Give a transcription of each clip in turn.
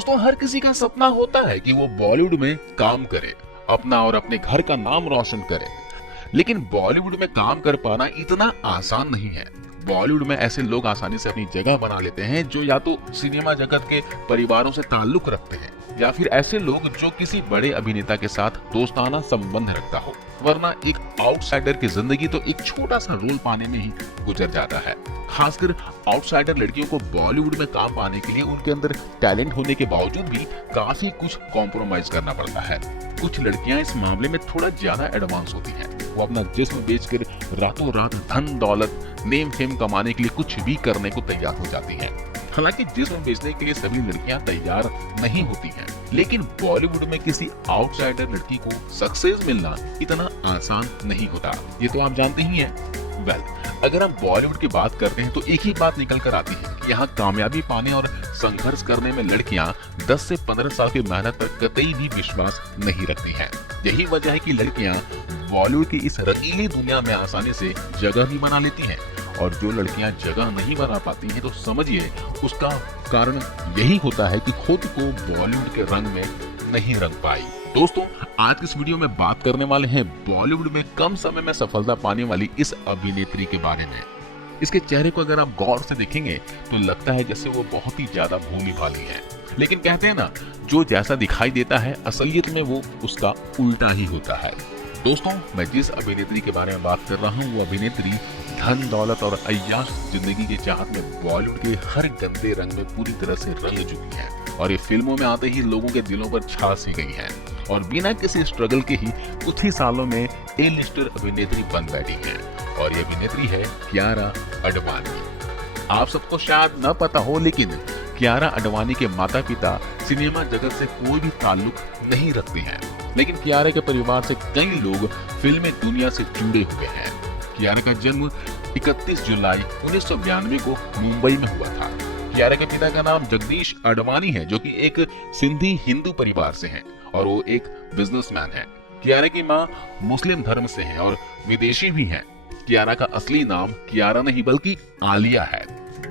दोस्तों, हर किसी का सपना होता है कि वो बॉलीवुड में काम करे, अपना और अपने घर का नाम रोशन करे। लेकिन बॉलीवुड में काम कर पाना इतना आसान नहीं है। बॉलीवुड में ऐसे लोग आसानी से अपनी जगह बना लेते हैं जो या तो सिनेमा जगत के परिवारों से ताल्लुक रखते हैं या फिर ऐसे लोग जो किसी बड़े अभिनेता के साथ दोस्ताना संबंध रखता हो, वरना एक आउटसाइडर की जिंदगी तो एक छोटा सा रोल पाने में ही गुजर जाता है। खासकर आउटसाइडर लड़कियों को बॉलीवुड में काम पाने के लिए उनके अंदर टैलेंट होने के बावजूद भी काफी कुछ कॉम्प्रोमाइज करना पड़ता है। कुछ लड़कियां इस मामले में थोड़ा ज्यादा एडवांस होती हैं। वो अपना जिस्म बेचकर रातों रात धन दौलत नेम फेम कमाने के लिए कुछ भी करने को तैयार हो जाती हैं। हालांकि जिस्म बेचने के लिए सभी लड़कियां तैयार नहीं होती हैं, लेकिन बॉलीवुड में किसी आउटसाइडर लड़की को सक्सेस मिलना इतना आसान नहीं होता, ये तो आप जानते ही हैं। अगर हम बॉलीवुड की बात करते हैं तो एक ही बात निकल कर आती है कि यहाँ कामयाबी पाने और संघर्ष करने में लड़कियां 10 से 15 साल की मेहनत पर कतई भी विश्वास नहीं रखती हैं। यही वजह है कि लड़कियां बॉलीवुड की इस रंगीली दुनिया में आसानी से जगह भी बना लेती हैं, और जो लड़कियां जगह नहीं बना पाती हैं तो समझिए उसका कारण यही होता है कि खुद को बॉलीवुड के रंग में नहीं रंग पाई। दोस्तों, आज की इस वीडियो में बात करने वाले हैं बॉलीवुड में कम समय में सफलता पाने वाली इस अभिनेत्री के बारे में। इसके चेहरे को अगर आप गौर से देखेंगे तो लगता है जैसे वो बहुत ही ज्यादा भोली भाली है, लेकिन कहते हैं ना, जो जैसा दिखाई देता है असलियत में वो उसका उल्टा ही होता है। दोस्तों, मैं जिस अभिनेत्री के बारे में बात कर रहा हूँ वो अभिनेत्री धन दौलत और अय्याश जिंदगी की चाहत में बॉलीवुड के हर गंदे रंग में पूरी तरह से रंग चुकी है और ये फिल्मों में आते ही लोगों के दिलों पर छा सी गई है और बिना किसी स्ट्रगल के ही कुछ ही सालों में ए लिस्टर अभिनेत्री बन बैठी है। और ये अभिनेत्री है कियारा आडवाणी। आप सबको शायद न पता हो, लेकिन कियारा आडवाणी के माता पिता सिनेमा जगत से कोई भी ताल्लुक नहीं रखते हैं, लेकिन कियारा के परिवार से कई लोग फिल्मी दुनिया से जुड़े हुए हैं। कियारा का जन्म 31 जुलाई 1992 को मुंबई में हुआ था। कियारा के पिता का नाम जगदीश आडवाणी है, जो कि एक सिंधी हिंदू परिवार से हैं और वो एक बिजनेसमैन है। कियारा की मां मुस्लिम धर्म से है और विदेशी भी है। कियारा का असली नाम कियारा नहीं बल्कि आलिया है।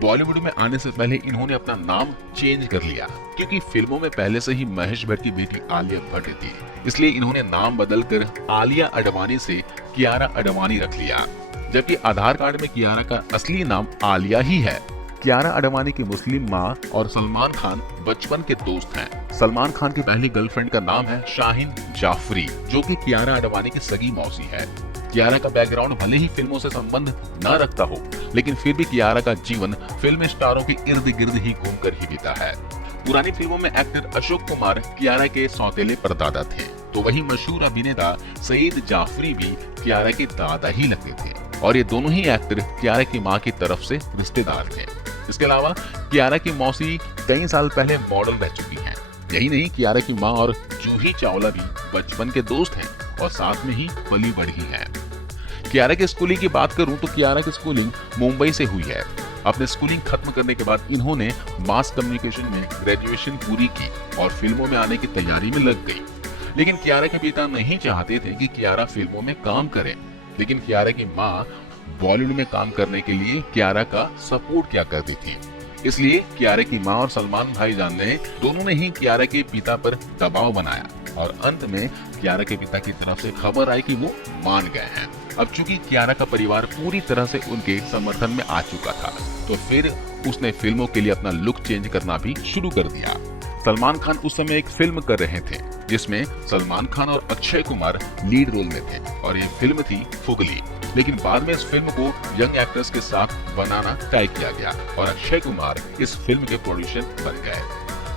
बॉलीवुड में आने से पहले इन्होंने अपना नाम चेंज कर लिया क्योंकि फिल्मों में पहले से ही महेश भट्ट की बेटी आलिया भट्ट थी, इसलिए इन्होंने नाम बदलकर आलिया आडवाणी से कियारा आडवाणी रख लिया, जबकि आधार कार्ड में कियारा का असली नाम आलिया ही है। कियारा आडवाणी की मुस्लिम माँ और सलमान खान बचपन के दोस्त हैं। सलमान खान की पहली गर्लफ्रेंड का नाम है शाहीन जाफरी, जो कि कियारा आडवाणी की सगी मौसी है। कियारा का बैकग्राउंड भले ही फिल्मों से संबंध न रखता हो, लेकिन फिर भी कियारा का जीवन फिल्म स्टारों के इर्द गिर्द ही घूमकर ही बीता है। पुरानी फिल्मों में एक्टर अशोक कुमार कियारा के सौतेले परदादा थे, तो वही मशहूर अभिनेता सईद जाफरी भी कियारा के दादा ही लगते थे और ये दोनों ही एक्टर कियारा की मां की तरफ से रिश्तेदार थे। इसके अलावा कियारा की मौसी कई साल पहले मॉडल रह चुकी हैं। यही नहीं, कियारा की मां और जूही चावला भी बचपन के दोस्त हैं और साथ में ही पली बढ़ी हैं। कियारा की स्कूलिंग की बात करूं तो कियारा की स्कूलिंग मुंबई से हुई है। अपने स्कूलिंग खत्म करने के बाद इन्होंने मास कम्युनिकेशन में ग्रेजुएशन पूरी की और फिल्मों में आने की तैयारी में लग गई। लेकिन कियारा के पिता नहीं चाहते थे कि कियारा फिल्मों में काम करे, लेकिन कियारा की मां बॉलीवुड में काम करने के लिए कियारा का सपोर्ट किया करती थी। इसलिए कियारा की मां और सलमान भाईजान ने दोनों ने ही कियारा के पिता पर दबाव बनाया और अंत में कियारा के पिता की तरफ से खबर आई कि वो मान गए हैं। अब चूंकि कियारा का परिवार पूरी तरह से उनके समर्थन में आ चुका था, तो फिर उसने फिल्मों के लिए अपना लुक चेंज करना भी शुरू कर दिया। सलमान खान उस समय एक फिल्म कर रहे थे जिसमें सलमान खान और अक्षय कुमार लीड रोल में थे और ये फिल्म थी फुगली। लेकिन बाद में इस फिल्म को यंग एक्टर्स के साथ बनाना तय किया गया और अक्षय कुमार इस फिल्म के प्रोड्यूसर बन गए।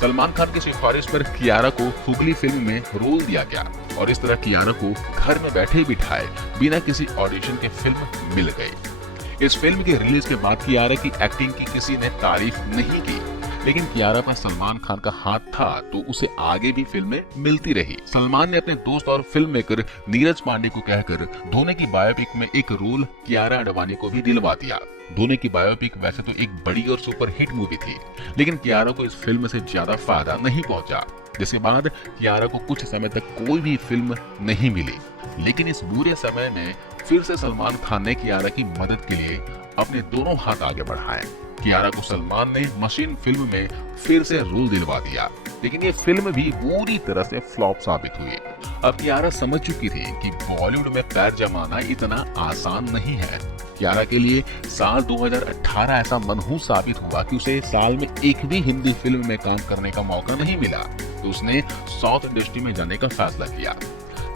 सलमान खान की सिफारिश पर कियारा को फुगली फिल्म में रोल दिया गया और इस तरह कियारा को घर में बैठे बिठाए बिना किसी ऑडिशन के फिल्म मिल गई। इस फिल्म के रिलीज के बाद कियारा की एक्टिंग की किसी ने तारीफ नहीं की, लेकिन कियारा पर सलमान खान का हाथ था तो उसे आगे भी फिल्में मिलती रही। सलमान ने अपने दोस्त और फिल्म मेकर नीरज पांडे को कहकर धोनी की बायोपिक में एक रोल कियारा आडवाणी को भी दिलवा दिया। धोनी की बायोपिक वैसे तो एक बड़ी और सुपर हिट मूवी थी, लेकिन कियारा को इस फिल्म से ज्यादा फायदा नहीं पहुंचा, जिसके बाद कियारा को कुछ समय तक कोई भी फिल्म नहीं मिली। लेकिन इस बुरे समय में फिर से सलमान खान ने कियारा की मदद के लिए अपने दोनों हाथ आगे बढ़ाए। कियारा को सलमान ने मशीन फिल्म में फिर से रोल दिलवा दिया, लेकिन ये फिल्म भी पूरी तरह से फ्लॉप साबित हुई। अब कियारा समझ चुकी थी कि बॉलीवुड में पैर जमाना इतना आसान नहीं है। कियारा के लिए साल 2018 ऐसा मनहूस साबित हुआ कि उसे साल में एक भी हिंदी फिल्म में काम करने का मौका नहीं मिला, तो उसने साउथ इंडस्ट्री में जाने का फैसला किया।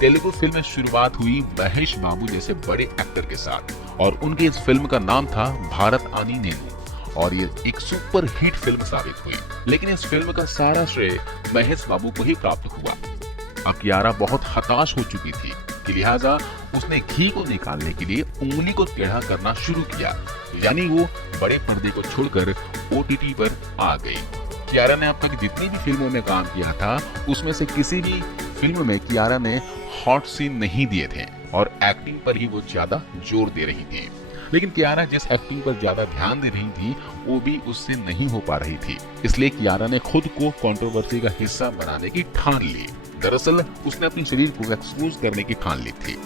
तेलुगु फिल्म में शुरुआत हुई महेश बाबू जैसे बड़े एक्टर के साथ, और उनकी इस फिल्म का नाम था भारत आनी नेनु, और ये एक सुपर हिट फिल्म साबित हुई। लेकिन इस फिल्म का सारा श्रेय महेश बाबू को ही प्राप्त हुआ। अब कियारा बहुत हताश हो चुकी थी कि लिहाजा उसने घी को निकालने के लिए उंगली को टेढ़ा करना शुरू किया, यानी वो बड़े पर्दे को छोड़कर OTT पर आ गई। कियारा ने अब तक जितनी भी फिल्मों में काम किया था, उसमें से किसी भी फिल्म में कियारा ने हॉट सीन नहीं दिए थे और एक्टिंग पर ही वो ज्यादा जोर दे रही थी। लेकिन कियारा जिस एक्टिंग पर ज्यादा ध्यान दे रही थी, वो भी उससे नहीं हो पा रही थी। इसलिए कियारा ने खुद को कंट्रोवर्सी का हिस्सा बनाने की ठान ली। दरअसल उसने अपने शरीर को एक्सपोज करने की ठान ली थी।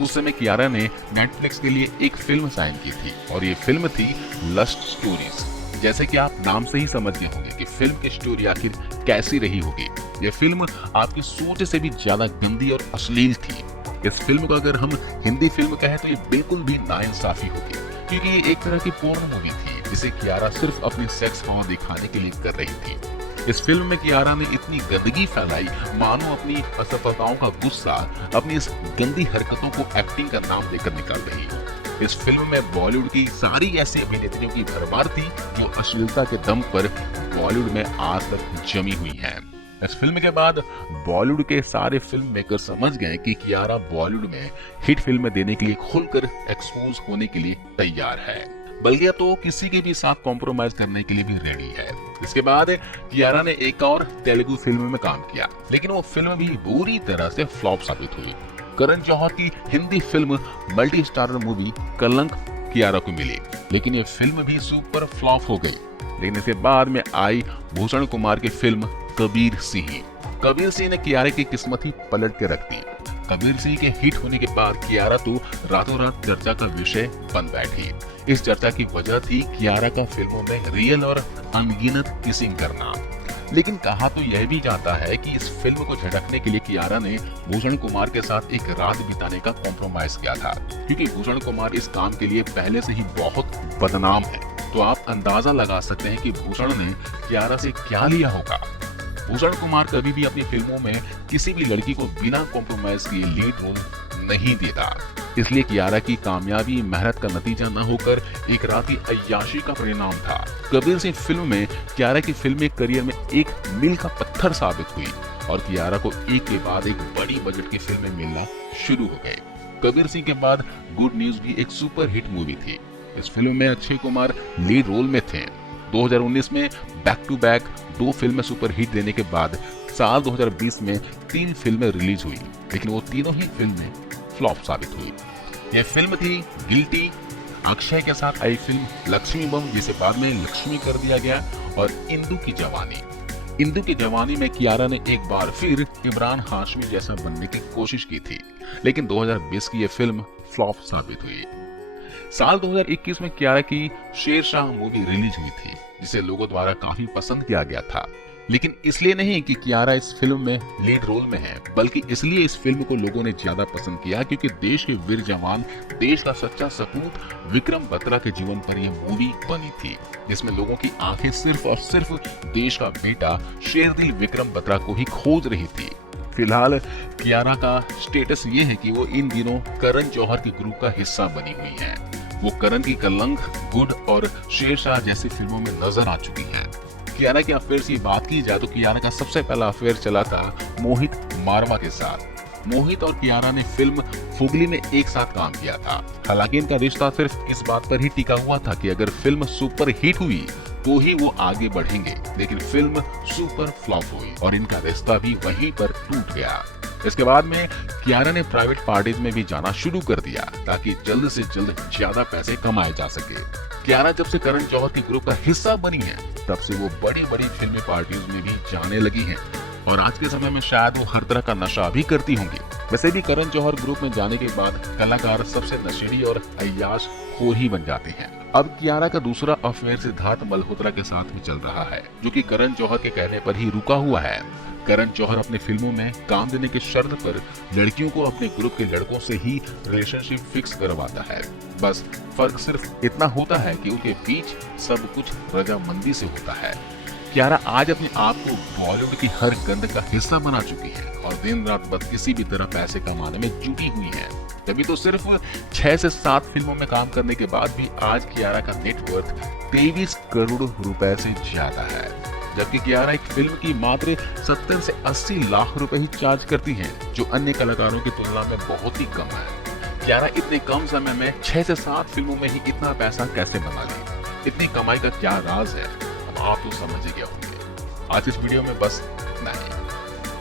उस समय कियारा ने नेटफ्लिक्स के लिए एक फिल्म साइन की थी, और ये फिल्म थी लस्ट स्टोरीज। जैसे कि आप नाम से ही समझ गए होंगे कि फिल्म की स्टोरी आखिर कैसी रही होगी। ये फिल्म आपकी सोच से भी ज्यादा गंदी और अश्लील थी। इस फिल्म को अगर हम हिंदी फिल्म कहें तो ये बिल्कुल भी नाइंसाफी होगी, क्योंकि ये एक तरह की पोर्न मूवी थी जिसे कियारा सिर्फ अपनी सेक्स पावर दिखाने के लिए कर रही थी। इस फिल्म में कियारा ने इतनी गंदगी फैलाई, मानो अपनी असफलताओं का गुस्सा अपनी इस गंदी हरकतों को एक्टिंग का नाम देकर निकाल रही है। इस फिल्म में बॉलीवुड की सारी ऐसी अभिनेत्रियों की भरमार थी जो अश्लीलता के दम पर बॉलीवुड में आज तक जमी हुई हैं। इस फिल्म के बाद बॉलीवुड के सारे फिल्म मेकर समझ गए कि कियारा बॉलीवुड में हिट फिल्में देने के लिए खुलकर एक्सपोज होने के लिए तैयार है, बल्कि अब तो किसी के भी साथ कॉम्प्रोमाइज करने के लिए भी रेडी है। इसके बाद कियारा ने एक और तेलुगु फिल्म में काम किया, लेकिन वो फिल्म भी बुरी तरह से फ्लॉप साबित हुई। करण जौहर की Hindi film multi starrer movie कलंक कियारा को मिली, लेकिन ये फिल्म भी सुपर फ्लॉप हो गई। लेकिन इसके बाद में आई भूषण कुमार की फिल्म कबीर सिंह। कबीर सिंह ने कियारा की किस्मत ही पलट के रख दी। कबीर सिंह के हिट होने के बाद कियारा तो रातों रात चर्चा का विषय बन बैठी। इस चर्चा की वजह थी कियारा का फिल्मों में रियल और अनगिनत किसिंग करना। लेकिन कहा तो यह भी जाता है कि इस फिल्म को झटकने के लिए कियारा ने भूषण कुमार के साथ एक रात बिताने का कॉम्प्रोमाइज किया था, क्योंकि भूषण कुमार इस काम के लिए पहले से ही बहुत बदनाम है। तो आप अंदाजा लगा सकते हैं कि भूषण ने कियारा से क्या लिया होगा। भूषण कुमार कभी भी अपनी फिल्मों में किसी भी लड़की को बिना कॉम्प्रोमाइज किए लीड रोल नहीं देता। इसलिए कियारा की कामयाबी मेहनत का नतीजा न होकर एक रात की अय्याशी का परिणाम था। कबीर सिंह फिल्म में कियारा की फिल्मी करियर में एक मील का पत्थर साबित हुई, और कियारा को एक के बाद एक बड़ी बजट की फिल्में मिलना शुरू हो गए। कबीर सिंह के बाद गुड न्यूज भी एक सुपर हिट मूवी थी। इस फिल्म में अक्षय कुमार लीड रोल में थे। 2019 में बैक टू बैक 2 फिल्में सुपर हिट देने के बाद साल 2020 में 3 फिल्में रिलीज हुई, लेकिन वो तीनों ही फिल्में फ्लॉप साबित हुई। यह फिल्म थी गिल्टी, अक्षय के साथ आई फिल्म लक्ष्मी बम, जिसे बाद में लक्ष्मी कर दिया गया, और इंदु की जवानी। इंदु की जवानी में कियारा ने एक बार फिर इमरान हाशमी जैसा बनने की कोशिश की थी, लेकिन 2020 की यह फिल्म फ्लॉप साबित हुई। साल 2021 में कियारा की शेरशाह मूवी रिलीज हुई थी, जिसे लोगों द्वारा काफी पसंद किया गया था। लेकिन इसलिए नहीं कि कियारा इस फिल्म में लीड रोल में है, बल्कि इसलिए इस फिल्म को लोगों ने ज्यादा पसंद किया क्योंकि देश के वीर जवान, देश का सच्चा सपूत विक्रम बत्रा के जीवन पर यह मूवी बनी थी, जिसमें लोगों की आंखें सिर्फ और सिर्फ देश का बेटा शेरदिल विक्रम बत्रा को ही खोज रही थी। फिलहाल कियारा का स्टेटस ये है कि वो इन दिनों करण जौहर के ग्रुप का हिस्सा बनी हुई है। वो करण की कलंक, गुड और शेरशाह जैसी फिल्मों में नजर आ चुकी हैं। कियारा के अफेयर की बात की जाए तो कियारा का सबसे पहला अफेयर चला था मोहित मारवा के साथ। मोहित और कियारा ने फिल्म फुगली में एक साथ काम किया था। हालांकि इनका रिश्ता सिर्फ इस बात पर ही टिका हुआ था कि अगर फिल्म सुपर हिट हुई तो ही वो आगे बढ़ेंगे, लेकिन फिल्म सुपर फ्लॉप हुई और इनका रिश्ता भी वहीं पर टूट गया। इसके बाद में कियारा ने प्राइवेट पार्टीज में भी जाना शुरू कर दिया ताकि जल्द से जल्द ज्यादा पैसे कमाए जा सके। कियारा जब से करण जौहर के ग्रुप का हिस्सा बनी है, तब से वो बड़ी बड़ी फिल्मी पार्टीज में भी जाने लगी हैं, और आज के समय में शायद वो हर तरह का नशा भी करती होंगी। वैसे भी करण जौहर ग्रुप में जाने के बाद कलाकार सबसे नशेड़ी और अय्याश खोर ही बन जाते हैं। अब कियारा का दूसरा अफेयर सिद्धार्थ मल्होत्रा के साथ भी चल रहा है, जो कि करण जौहर के कहने पर ही रुका हुआ है। करण जौहर अपने फिल्मों में काम देने की शर्त पर लड़कियों को अपने ग्रुप के लड़कों से ही रिलेशनशिप फिक्स करवाता है। बस फर्क सिर्फ इतना होता है कि उनके बीच सब कुछ रजामंदी से होता है। कियारा आज अपने आप को बॉलीवुड की हर गंद का हिस्सा बना चुकी है और दिन रात बस किसी भी तरह पैसे कमाने में जुटी हुई है। तभी तो सिर्फ 6 से 7 फिल्मों में काम करने के बाद भी आज कियारा का नेटवर्थ 23 करोड़ रुपए से ज्यादा है, जबकि कियारा एक फिल्म की मात्र 70 से 80 लाख रुपए ही चार्ज करती है, जो अन्य कलाकारों की तुलना में बहुत ही कम है। कियारा इतने कम समय में 6 से 7 फिल्मों में ही इतना पैसा कैसे बना ली? इतनी कमाई का क्या राज है? अब आप तो समझ ही गए होंगे। आज इस वीडियो में बस इतना ही।